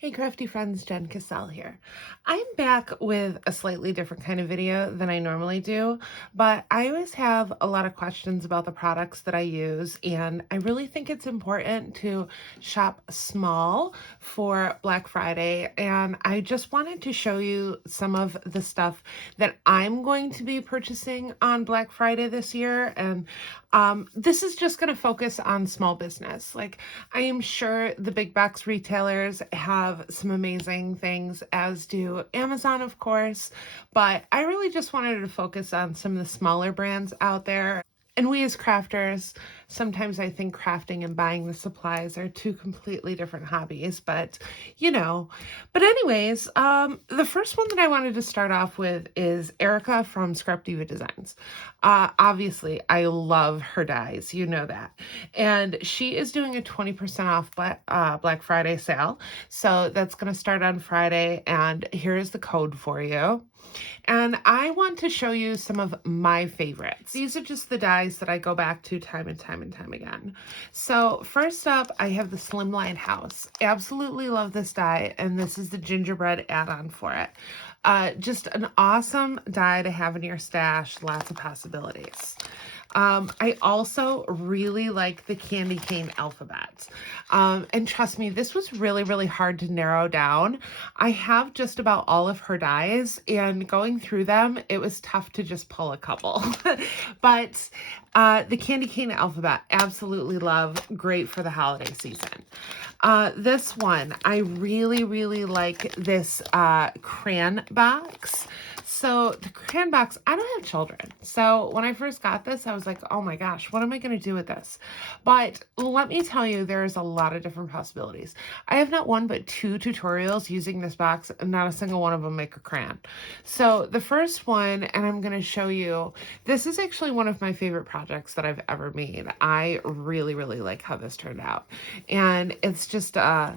Hey crafty friends, Jen Cassell here. I'm back with a slightly different kind of video than I normally do, but I always have a lot of questions about the products that I use, and I really think it's important to shop small for Black Friday, and I just wanted to show you some of the stuff that I'm going to be purchasing on Black Friday this year, and this is just going to focus on small business. Like, I am sure the big box retailers have some amazing things, as do Amazon, of course, but I really just wanted to focus on some of the smaller brands out there. And we as crafters, sometimes I think crafting and buying the supplies are two completely different hobbies, but you know. But anyways, the first one that I wanted to start off with is Erica from Diva Designs. Obviously, I love her dyes, you know that. And she is doing a 20% off Black Friday sale. So that's going to start on Friday, and here's the code for you. And I want to show you some of my favorites. These are just the dyes that I go back to time and time and time again. So first up, I have the Slimline House. Absolutely love this dye, and this is the gingerbread add-on for it. Just an awesome dye to have in your stash, lots of possibilities. I also really like the Candy Cane Alphabet. And trust me, this was really, really hard to narrow down. I have just about all of her dyes, and going through them, it was tough to just pull a couple. But the Candy Cane Alphabet, absolutely love, great for the holiday season. This one, I really, really like this crayon box. So the crayon box, I don't have children. So when I first got this, I was like, oh my gosh, what am I going to do with this? But let me tell you, there's a lot of different possibilities. I have not one, but two tutorials using this box, and not a single one of them make a crayon. So the first one, and I'm going to show you, this is actually one of my favorite projects that I've ever made. I really, really like how this turned out. And it's just a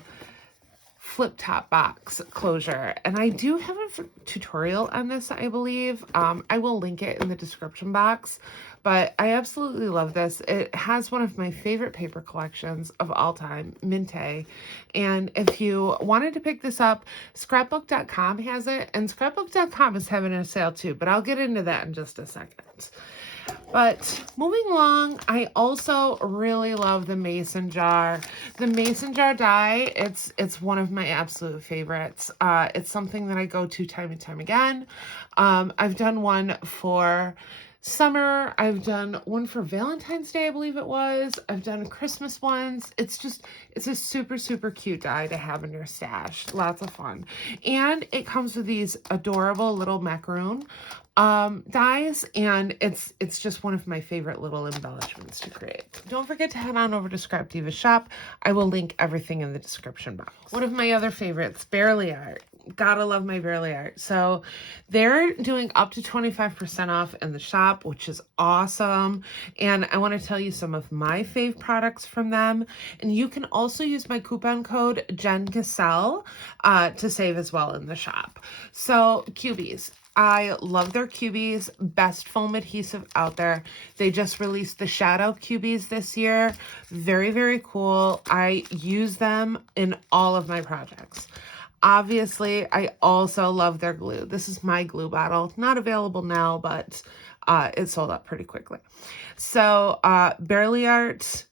flip top box closure, and I do have a tutorial on this, I believe. I will link it in the description box, but I absolutely love this. It has one of my favorite paper collections of all time, Minte, and if you wanted to pick this up, scrapbook.com has it, and scrapbook.com is having a sale too, but I'll get into that in just a second. But moving along, I also really love the mason jar. The mason jar die, it's one of my absolute favorites. It's something that I go to time and time again. I've done one for summer. I've done one for Valentine's Day, I believe it was. I've done Christmas ones. It's a super, super cute die to have in your stash. Lots of fun. And it comes with these adorable little macaroon dies, and it's just one of my favorite little embellishments to create. Don't forget to head on over to Scrap Diva's shop. I will link everything in the description box. One of my other favorites, Barely Art. Gotta love my Barely Art. So they're doing up to 25% off in the shop, which is awesome. And I want to tell you some of my fave products from them. And you can also use my coupon code JenCassell to save as well in the shop. So cubies. I love their cubies, best foam adhesive out there. They just released the shadow cubies this year. Very, very cool. I use them in all of my projects. Obviously, I also love their glue. This is my glue bottle. Not available now, but it sold out pretty quickly. So Barely Art,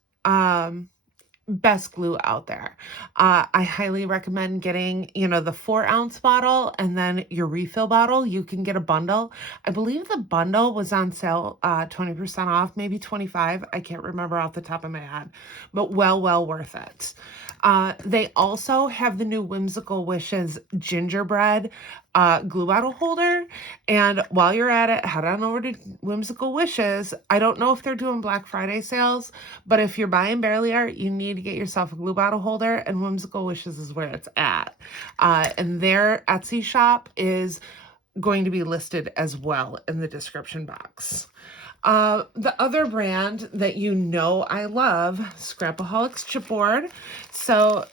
best glue out there. I highly recommend getting, the 4-ounce bottle and then your refill bottle. You can get a bundle. I believe the bundle was on sale 20% off, maybe 25. I can't remember off the top of my head, but well worth it. They also have the new Whimsical Wishes gingerbread glue bottle holder. And while you're at it, head on over to Whimsical Wishes. I don't know if they're doing Black Friday sales, but if you're buying Barely Art, you need to get yourself a glue bottle holder, and Whimsical Wishes is where it's at. And their Etsy shop is going to be listed as well in the description box. The other brand that I love, Scrapaholics Chipboard. So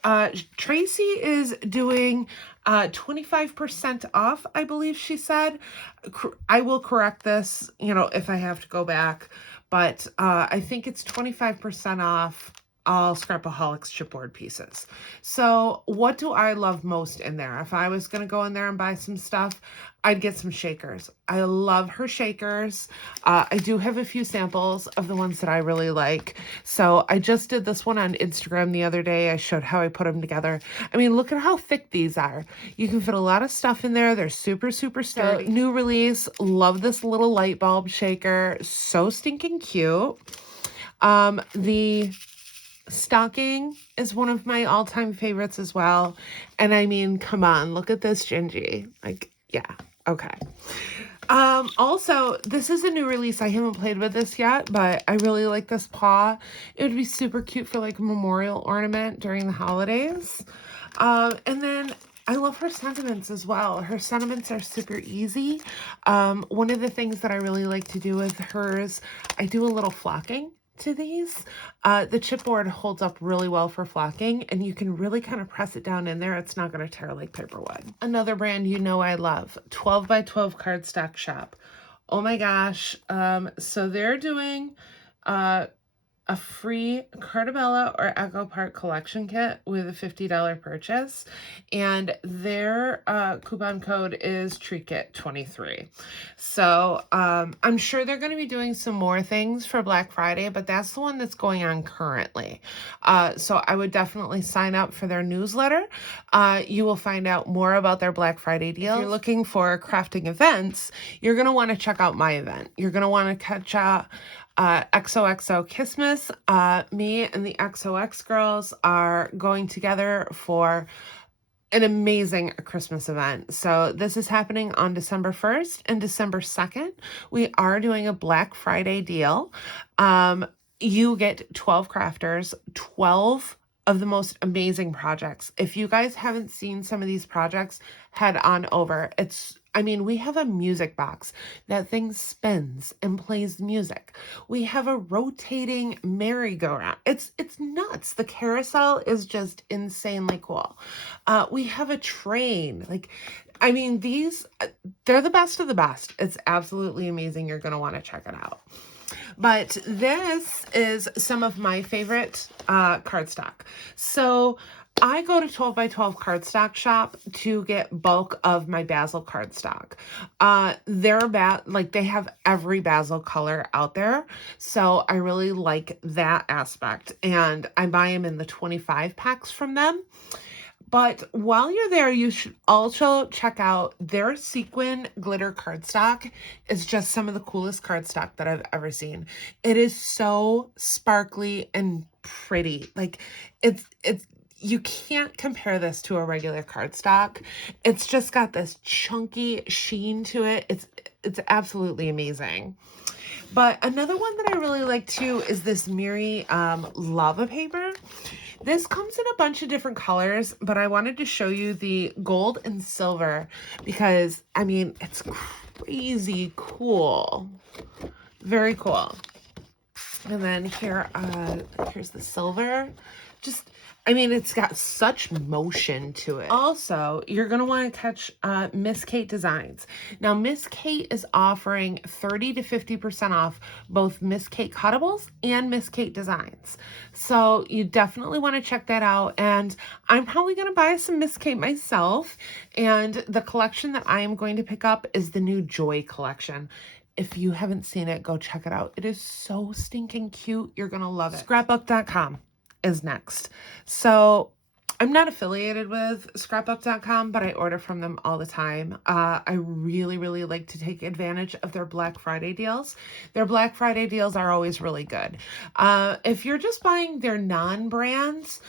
Tracy is doing 25% off, I believe she said. I will correct this, if I have to go back, but I think it's 25% off all Scrapaholics Chipboard pieces. So what do I love most in there? If I was going to go in there and buy some stuff, I'd get some shakers. I love her shakers. I do have a few samples of the ones that I really like. So I just did this one on Instagram the other day. I showed how I put them together. I mean, look at how thick these are. You can fit a lot of stuff in there. They're super, super sturdy. So, new release. Love this little light bulb shaker. So stinking cute. The stocking is one of my all-time favorites as well. And I mean, come on, look at this Gingy. Like, yeah, okay. Also, this is a new release. I haven't played with this yet, but I really like this paw. It would be super cute for like a memorial ornament during the holidays. And then I love her sentiments as well. Her sentiments are super easy. One of the things that I really like to do with hers, I do a little flocking to these. The chipboard holds up really well for flocking, and you can really kind of press it down in there. It's not going to tear like paperwood. Another brand you know I love, 12 by 12 Cardstock Shop. Oh my gosh. So they're doing a free Cartabella or Echo Park collection kit with a $50 purchase, and their coupon code is TreatKit23. So I'm sure they're going to be doing some more things for Black Friday, but that's the one that's going on currently. So I would definitely sign up for their newsletter. You will find out more about their Black Friday deals. If you're looking for crafting events, you're going to want to check out my event. You're going to want to catch XOXO Kissmas. Me and the XOX girls are going together for an amazing Christmas event. So this is happening on December 1st and December 2nd. We are doing a Black Friday deal. You get 12 crafters, 12 of the most amazing projects. If you guys haven't seen some of these projects, head on over. I mean, we have a music box. That thing spins and plays music. We have a rotating merry-go-round. It's nuts. The carousel is just insanely cool. We have a train. Like, I mean, they're the best of the best. It's absolutely amazing. You're going to want to check it out. But this is some of my favorite cardstock. So I go to 12 by 12 Cardstock Shop to get bulk of my basil cardstock. They have every basil color out there. So I really like that aspect. And I buy them in the 25 packs from them. But while you're there, you should also check out their sequin glitter cardstock. It's just some of the coolest cardstock that I've ever seen. It is so sparkly and pretty. Like, you can't compare this to a regular cardstock. It's just got this chunky sheen to it. It's absolutely amazing. But another one that I really like too is this Miri lava paper. This comes in a bunch of different colors, but I wanted to show you the gold and silver because, I mean, it's crazy cool. Very cool. And then here's the silver. I mean, it's got such motion to it. Also, you're going to want to catch Miss Kate Designs. Now, Miss Kate is offering 30 to 50% off both Miss Kate Cuttables and Miss Kate Designs. So you definitely want to check that out. And I'm probably going to buy some Miss Kate myself. And the collection that I am going to pick up is the new Joy collection. If you haven't seen it, go check it out. It is so stinking cute. You're going to love it. Scrapbook.com is next. So I'm not affiliated with scrapbook.com, but I order from them all the time. I really, really like to take advantage of their Black Friday deals. Their Black Friday deals are always really good. If you're just buying their non-brands,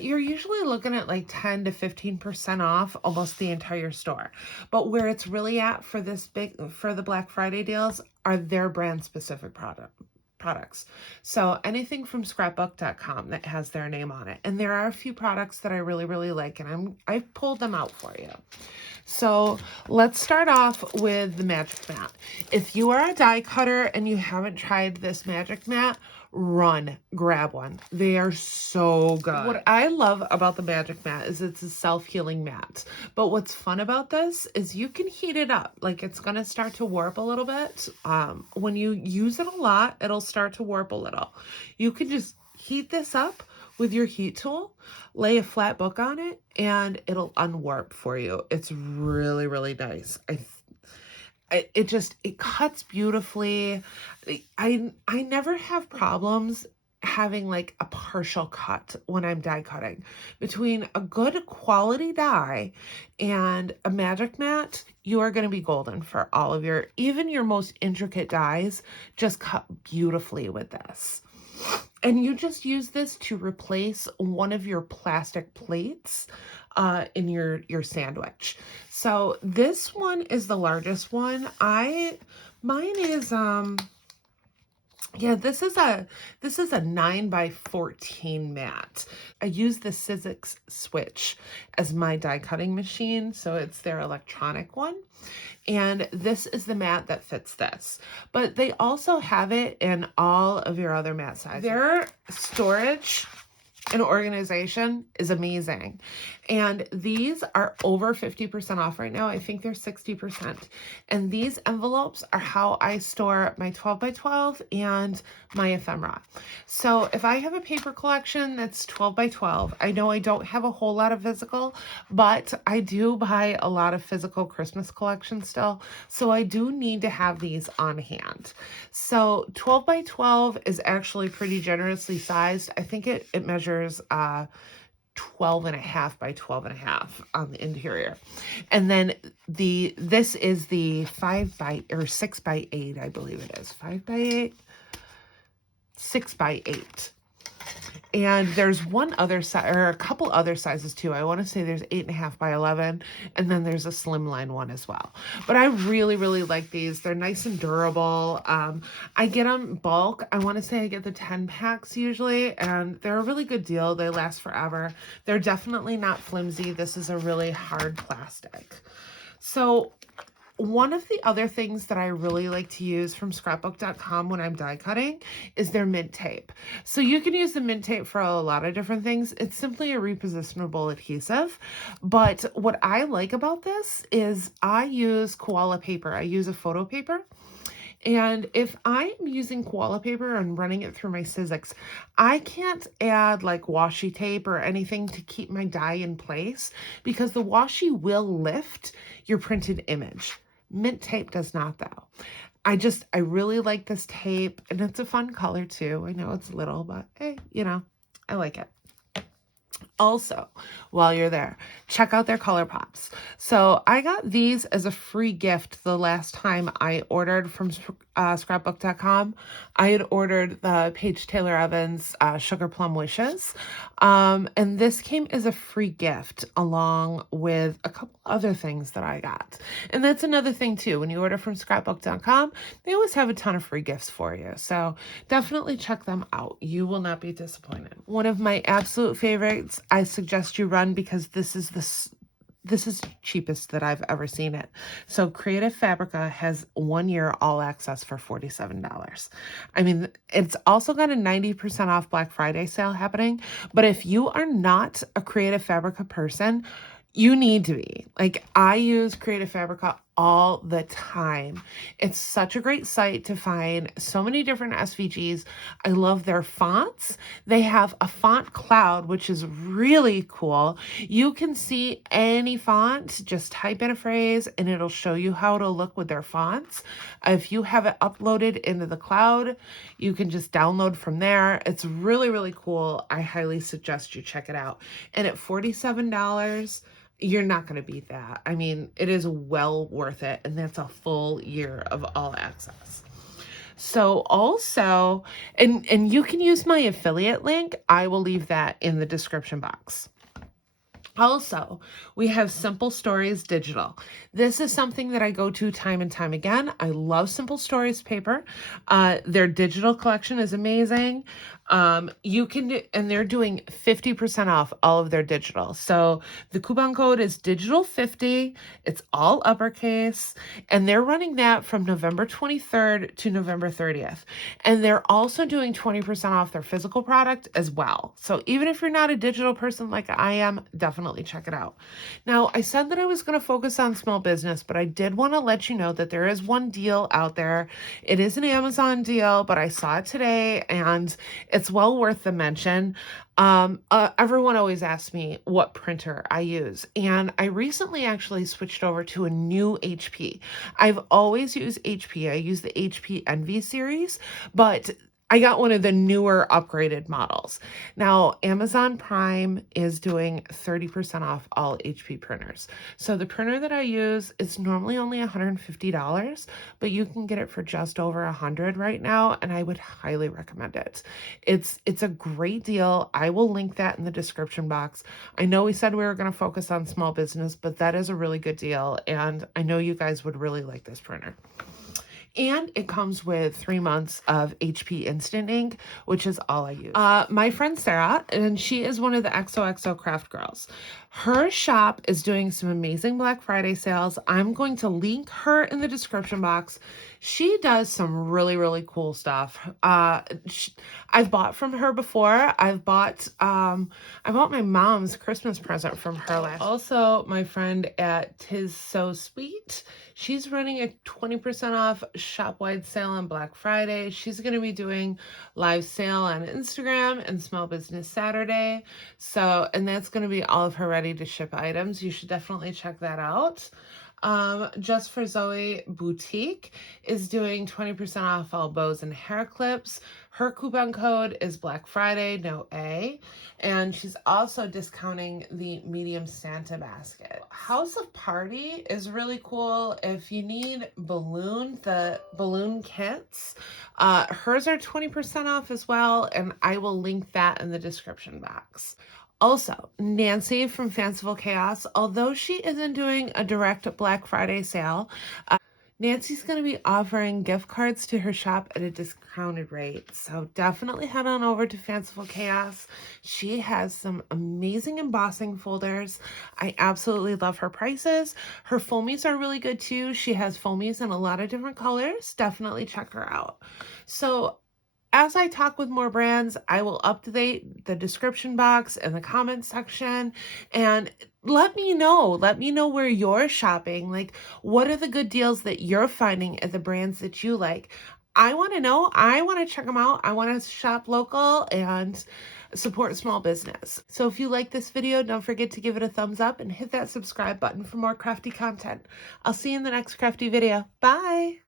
you're usually looking at like 10 to 15% off almost the entire store. But where it's really at for the Black Friday deals are their brand specific products. So anything from scrapbook.com that has their name on it. And there are a few products that I really, really like, and I've pulled them out for you. So let's start off with the Magic Mat. If you are a die cutter and you haven't tried this Magic Mat, run, grab one. They are so good. What I love about the Magic Mat is it's a self-healing mat. But what's fun about this is you can heat it up. Like, it's going to start to warp a little bit. When you use it a lot, it'll start to warp a little. You can just heat this up, with your heat tool, lay a flat book on it, and it'll unwarp for you. It's really, really nice. It cuts beautifully. I never have problems having like a partial cut when I'm die cutting. Between a good quality die and a magic mat, you are going to be golden for all of your, even your most intricate dies just cut beautifully with this. And you just use this to replace one of your plastic plates in your sandwich. So this one is the largest one. Mine is yeah, this is a 9x14 mat. I use the Sizzix switch as my die cutting machine, so it's their electronic one. And this is the mat that fits this. But they also have it in all of your other mat sizes. Their storage and organization is amazing. And these are over 50% off right now. I think they're 60%. And these envelopes are how I store my 12x12 and my ephemera. So if I have a paper collection that's 12x12, I know I don't have a whole lot of physical, but I do buy a lot of physical Christmas collections still. So I do need to have these on hand. So 12x12 is actually pretty generously sized. I think it measures 12.5 by 12.5 on the interior. And then this is the 6x8, I believe it is. 5x8, 6x8. And there's one other size, or a couple other sizes too. I want to say there's 8.5 by 11, and then there's a slimline one as well. But I really, really like these. They're nice and durable. I get them bulk. I want to say I get the 10 packs usually, and they're a really good deal. They last forever. They're definitely not flimsy. This is a really hard plastic. So one of the other things that I really like to use from scrapbook.com when I'm die cutting is their mint tape. So you can use the mint tape for a lot of different things. It's simply a repositionable adhesive. But what I like about this is I use koala paper. I use a photo paper. And if I'm using koala paper and running it through my Sizzix, I can't add like washi tape or anything to keep my die in place because the washi will lift your printed image. Mint tape does not though. I really like this tape, and it's a fun color too. I know it's little, but hey, you know, I like it. Also, while you're there, check out their color pops. So I got these as a free gift the last time I ordered from scrapbook.com. I had ordered the Paige Taylor Evans Sugar Plum Wishes. And this came as a free gift along with a couple other things that I got. And that's another thing too. When you order from scrapbook.com, they always have a ton of free gifts for you. So definitely check them out. You will not be disappointed. One of my absolute favorites, I suggest you run because this is the cheapest that I've ever seen it. So Creative Fabrica has 1 year all access for $47. I mean, it's also got a 90% off Black Friday sale happening. But if you are not a Creative Fabrica person, you need to be. Like, I use Creative Fabrica all the time. It's such a great site to find so many different SVGs. I love their fonts. They have a font cloud, which is really cool. You can see any font, just type in a phrase and it'll show you how to look with their fonts. If you have it uploaded into the cloud, you can just download from there. It's really, really cool. I highly suggest you check it out. And at $47, you're not going to beat that. I mean, it is well worth it. And that's a full year of all access. So also, and you can use my affiliate link. I will leave that in the description box. Also, we have Simple Stories Digital. This is something that I go to time and time again. I love Simple Stories paper. Their digital collection is amazing. You can do, and they're doing 50% off all of their digital. So the coupon code is digital50. It's all uppercase, and they're running that from November 23rd to November 30th. And they're also doing 20% off their physical product as well. So even if you're not a digital person like I am, definitely definitely check it out. Now, I said that I was going to focus on small business, but I did want to let you know that there is one deal out there. It is an Amazon deal, but I saw it today and it's well worth the mention. Everyone always asks me what printer I use, and I recently actually switched over to a new HP. I've always used HP. I use the HP Envy series, but I got one of the newer upgraded models. Now, Amazon Prime is doing 30% off all HP printers. So the printer that I use is normally only $150, but you can get it for just over $100 right now, and I would highly recommend it. It's a great deal. I will link that in the description box. I know we said we were going to focus on small business, but that is a really good deal, and I know you guys would really like this printer. And it comes with 3 months of HP Instant Ink, which is all I use. My friend Sarah, and she is one of the XOXO craft girls. Her shop is doing some amazing Black Friday sales. I'm going to link her in the description box. She does some really, really cool stuff. I've bought from her before. I bought my mom's Christmas present from her last. Also, my friend at Tis So Sweet, she's running a 20% off shop-wide sale on Black Friday. She's going to be doing live sale on Instagram and Small Business Saturday. So, and that's going to be all of her ready-to-ship items. You should definitely check that out. Just for Zoe Boutique is doing 20% off all bows and hair clips. Her coupon code is Black Friday, no A. And she's also discounting the medium Santa basket. House of Party is really cool. If you need the balloon kits, hers are 20% off as well. And I will link that in the description box. Also, Nancy from Fanciful Chaos, although she isn't doing a direct Black Friday sale, Nancy's going to be offering gift cards to her shop at a discounted rate. So definitely head on over to Fanciful Chaos. She has some amazing embossing folders. I absolutely love her prices. Her foamies are really good too. She has foamies in a lot of different colors. Definitely check her out. So as I talk with more brands, I will update the description box and the comments section, and let me know where you're shopping. Like, what are the good deals that you're finding at the brands that you like? I want to know. I want to check them out. I want to shop local and support small business. So if you like this video, don't forget to give it a thumbs up and hit that subscribe button for more crafty content. I'll see you in the next crafty video. Bye.